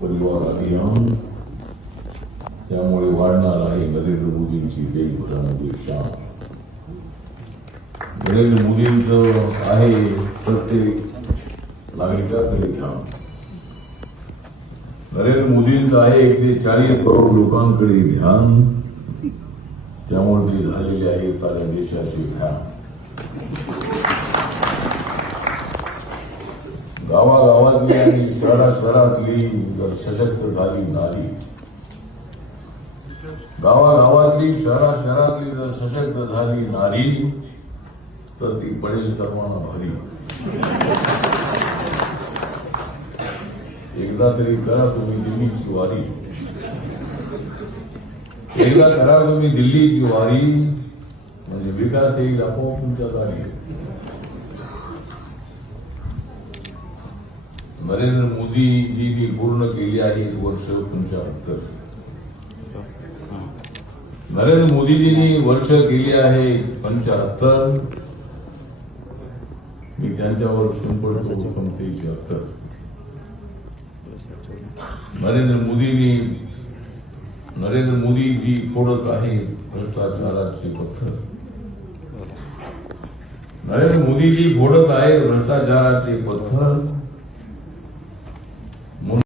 परिवार अभियान, त्यामुळे वाढणार आहे नरेंद्र मोदींची देशभरामध्ये शान. नरेंद्र मोदींचं आहे प्रत्येक नागरिकाकडे ध्यान. नरेंद्र मोदींचं आहे 140 करोड लोकांकडे ध्यान, त्यामुळे ते झालेले आहे साऱ्या देशाचे ध्यान. गावागावातली आणि शहराशहरातली जर सशक्त झाली नारी, गावागावातली शहराशहरातली जर सशक्त झाली नारी, तर ती पडेल सर्वांना भारी. एकदा तरी करा तुम्ही दिल्लीची वारी, एकदा करा तुम्ही दिल्लीची वारी, म्हणजे विकास येईल आपोआप तुमच्या दारी. नरेंद्र मोदीजींनी पूर्ण केली आहे वर्ष 75. नरेंद्र मोदीजींनी वर्ष केली आहे 75. मी त्यांच्यावर शिंपडतो समतेची अत्तर. नरेंद्र मोदीजी फोडत आहे भ्रष्टाचाराचे पत्थर. नरेंद्र मोदीजी फोडत आहे भ्रष्टाचाराचे पत्थर.